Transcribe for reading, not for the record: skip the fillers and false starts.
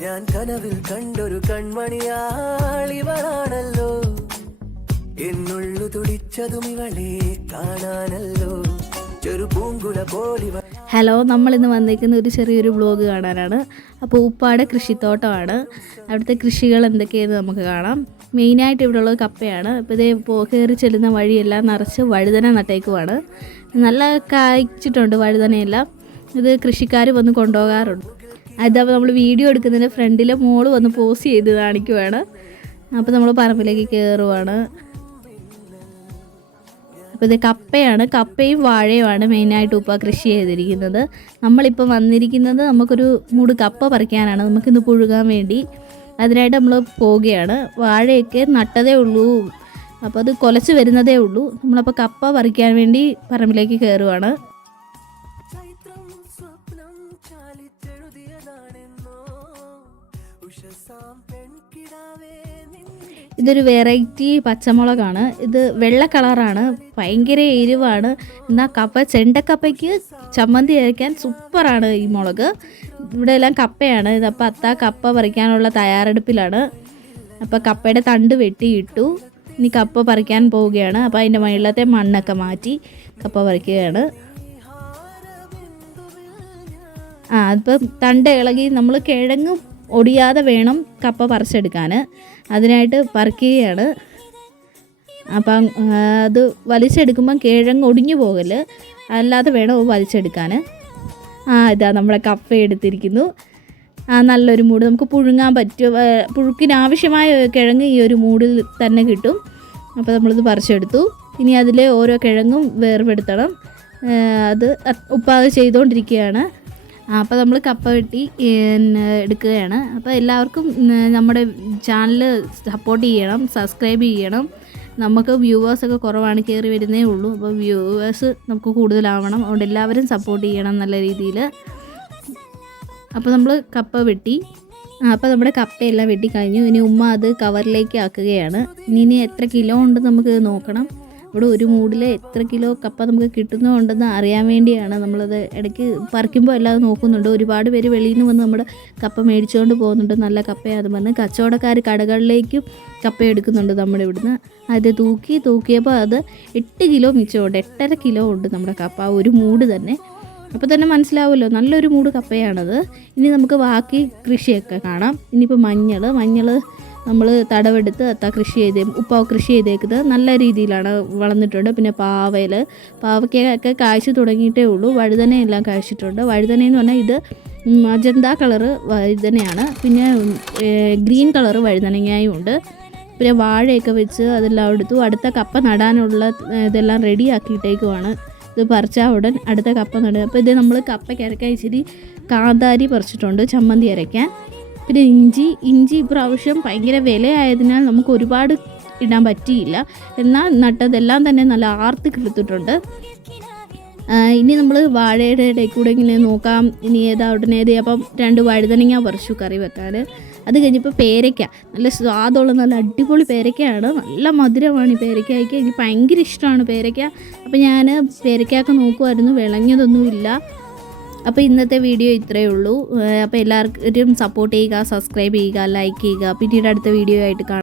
ഞാൻ കനവിൽ കണ്ടൊരു കൺമണിയാളിവളാണല്ലോ എന്നുള്ളു തുടിച്ചതും ഇവളെ കാണാനല്ലോ ചെറു പൂങ്കുല പോലിവ. ഹലോ, നമ്മളിന്ന് വന്നിരിക്കുന്ന ഒരു ചെറിയൊരു വ്ലോഗ് കാണാനാണ്. അപ്പോൾ ഉപ്പാടെ കൃഷിത്തോട്ടമാണ്. അവിടുത്തെ കൃഷികൾ എന്തൊക്കെയെന്ന് നമുക്ക് കാണാം. മെയിനായിട്ട് ഇവിടെ ഉള്ളത് കപ്പയാണ്. അപ്പോൾ ഇതേ കയറി ചെല്ലുന്ന വഴിയെല്ലാം നിറച്ച് വഴുതന നട്ടേക്കുവാണ്. നല്ല കായ്ച്ചിട്ടുണ്ട് വഴുതനയെല്ലാം. ഇത് കൃഷിക്കാർ വന്ന് കൊണ്ടുപോകാറുണ്ട്. അതപ്പോൾ നമ്മൾ വീഡിയോ എടുക്കുന്നതിന് ഫ്രണ്ടിൽ മോള് വന്ന് പോസ് ചെയ്ത് കാണിക്കുവാണ്. അപ്പോൾ നമ്മൾ പറമ്പിലേക്ക് കയറുവാണ്. അപ്പോൾ ഇത് കപ്പയാണ്. കപ്പയും വാഴയുമാണ് മെയിനായിട്ട് ഉപ്പ കൃഷി ചെയ്തിരിക്കുന്നത്. നമ്മളിപ്പോൾ വന്നിരിക്കുന്നത് നമുക്കൊരു മൂട് കപ്പ പറിക്കാനാണ്, നമുക്കിന്ന് പുഴുകാൻ വേണ്ടി. അതിനായിട്ട് നമ്മൾ പോവുകയാണ്. വാഴയൊക്കെ നട്ടതേ ഉള്ളൂ, അപ്പോൾ അത് കുലച്ച് വരുന്നതേ ഉള്ളൂ. നമ്മളപ്പോൾ കപ്പ പറിക്കാൻ വേണ്ടി പറമ്പിലേക്ക് കയറുവാണ്. ഇതൊരു വെറൈറ്റി പച്ചമുളകാണ്. ഇത് വെള്ള കളറാണ്, ഭയങ്കര എരിവാണ്. എന്നാൽ ചെണ്ടക്കപ്പയ്ക്ക് ചമ്മന്തി അരയ്ക്കാൻ സൂപ്പറാണ് ഈ മുളക്. ഇവിടെ എല്ലാം കപ്പയാണ്. ഇതപ്പോൾ അത്ത കപ്പ പറിക്കാനുള്ള തയ്യാറെടുപ്പിലാണ്. അപ്പോൾ കപ്പയുടെ തണ്ട് വെട്ടിയിട്ടു. ഇനി കപ്പ പറിക്കാൻ പോവുകയാണ്. അപ്പോൾ അതിൻ്റെ മുകളിലത്തെ മണ്ണൊക്കെ മാറ്റി കപ്പ പറിക്കുകയാണ്. അതിപ്പം തണ്ട് ഇളകി നമ്മൾ കിഴങ്ങ് ഒടിയാതെ വേണം കപ്പ പറിച്ചെടുക്കാൻ. അതിനായിട്ട് പറിക്കുകയാണ്. അപ്പം അത് വലിച്ചെടുക്കുമ്പം കിഴങ്ങ് ഒടിഞ്ഞു പോകല്, അല്ലാതെ വേണം വലിച്ചെടുക്കാൻ. ഇതാ നമ്മുടെ കപ്പ എടുത്തിരിക്കുന്നു. നല്ലൊരു മൂട്, നമുക്ക് പുഴുങ്ങാൻ പറ്റും. പുഴുക്കിനാവശ്യമായ കിഴങ്ങ് ഈ ഒരു മൂടിൽ തന്നെ കിട്ടും. അപ്പോൾ നമ്മളിത് പറിച്ചെടുത്തു. ഇനി അതിൽ ഓരോ കിഴങ്ങും വേർപെടുത്തണം. അത് ഉപ്പ ചെയ്തുകൊണ്ടിരിക്കുകയാണ്. അപ്പോൾ നമ്മൾ കപ്പ വെട്ടി എടുക്കുകയാണ്. അപ്പോൾ എല്ലാവർക്കും നമ്മുടെ ചാനൽ സപ്പോർട്ട് ചെയ്യണം, സബ്സ്ക്രൈബ് ചെയ്യണം. നമുക്ക് വ്യൂവേഴ്സൊക്കെ കുറവാണ്, കയറി വരുന്നേ ഉള്ളൂ. അപ്പോൾ വ്യൂവേഴ്സ് നമുക്ക് കൂടുതലാവണം. അതുകൊണ്ട് എല്ലാവരും സപ്പോർട്ട് ചെയ്യണം നല്ല രീതിയിൽ. അപ്പോൾ നമ്മൾ കപ്പ വെട്ടി. അപ്പോൾ നമ്മുടെ കപ്പയെല്ലാം വെട്ടി കഴിഞ്ഞു. ഇനി ഉമ്മ അത് കവറിലേക്ക് ആക്കുകയാണ്. ഇനി എത്ര കിലോ ഉണ്ടെന്ന് നമുക്ക് നോക്കണം. ഇവിടെ ഒരു മൂടിൽ എത്ര കിലോ കപ്പ നമുക്ക് കിട്ടുന്നുണ്ടെന്ന് അറിയാൻ വേണ്ടിയാണ് നമ്മളത് ഇടയ്ക്ക് പറിക്കുമ്പോൾ എല്ലാം നോക്കുന്നുണ്ട്. ഒരുപാട് പേര് വെളിയിൽ നിന്ന് വന്ന് നമ്മുടെ കപ്പ മേടിച്ചുകൊണ്ട് പോകുന്നുണ്ട്. നല്ല കപ്പയാണെന്ന് പറഞ്ഞ് കച്ചവടക്കാർ കടകളിലേക്കും കപ്പ എടുക്കുന്നുണ്ട് നമ്മുടെ ഇവിടുന്ന്. അത് തൂക്കിയപ്പോൾ അത് 8 കിലോ മിച്ചമുണ്ട്. 8.5 കിലോ ഉണ്ട് നമ്മുടെ കപ്പ, ഒരു മൂട് തന്നെ. അപ്പോൾ തന്നെ മനസ്സിലാവുമല്ലോ, നല്ലൊരു മൂട് കപ്പയാണത്. ഇനി നമുക്ക് ബാക്കി കൃഷിയൊക്കെ കാണാം. ഇനിയിപ്പോൾ മഞ്ഞൾ നമ്മൾ തടവെടുത്ത് ഉപ്പ കൃഷി ചെയ്തേക്കുന്നത് നല്ല രീതിയിലാണ് വളർന്നിട്ടുണ്ട്. പിന്നെ പാവയ്ക്കൊക്കെ കായ്ച്ചു തുടങ്ങിയിട്ടേ ഉള്ളൂ. വഴുതനയെല്ലാം കായ്ച്ചിട്ടുണ്ട്. വഴുതനയെന്ന് പറഞ്ഞാൽ ഇത് മജന്ത കളറ് വഴുതനയാണ്. പിന്നെ ഗ്രീൻ കളറ് വഴുതനങ്ങയും ഉണ്ട്. പിന്നെ വാഴയൊക്കെ വെച്ച് അതെല്ലാം എടുത്തു. അടുത്ത കപ്പ നടാനുള്ള ഇതെല്ലാം റെഡി ആക്കിയിട്ടേക്കുവാണ്. ഇത് പറിച്ചാൽ ഉടൻ അടുത്ത കപ്പ നടുക. അപ്പോൾ ഇത് നമ്മൾ കപ്പയ്ക്ക് അരയ്ക്കാൻ ഇച്ചിരി കാന്താരി പറിച്ചിട്ടുണ്ട് ചമ്മന്തി അരയ്ക്കാൻ. പിന്നെ ഇഞ്ചി ഇപ്രാവശ്യം ഭയങ്കര വിലയായതിനാൽ നമുക്ക് ഒരുപാട് ഇടാൻ പറ്റിയില്ല. എന്നാൽ നട്ടതെല്ലാം തന്നെ നല്ല ആർത്ത് കിളുത്തിട്ടുണ്ട്. ഇനി നമ്മൾ വാഴയുടെ ഇടയിൽ കൂടെ ഇങ്ങനെ നോക്കാം. ഇനി ഉടനെ അപ്പം 2 വഴുതനങ്ങ പറിച്ചു കറി വെക്കാൻ. അത് കഴിഞ്ഞപ്പോൾ പേരയ്ക്ക, നല്ല സ്വാദുള്ള നല്ല അടിപൊളി പേരയ്ക്കയാണ്. നല്ല മധുരമാണ് ഈ പേരയ്ക്കയ്ക്ക്. എനിക്ക് ഭയങ്കര ഇഷ്ടമാണ് പേരയ്ക്ക. അപ്പോൾ ഞാൻ പേരയ്ക്കൊക്കെ നോക്കുമായിരുന്നു, വിളഞ്ഞതൊന്നുമില്ല. അപ്പോൾ ഇന്നത്തെ വീഡിയോ ഇത്രയേ ഉള്ളൂ. അപ്പോൾ എല്ലാവർക്കും സപ്പോർട്ട് ചെയ്യുക, സബ്സ്ക്രൈബ് ചെയ്യുക, ലൈക്ക് ചെയ്യുക. പിന്നീട് അടുത്ത വീഡിയോ ആയിട്ട് കാണാം.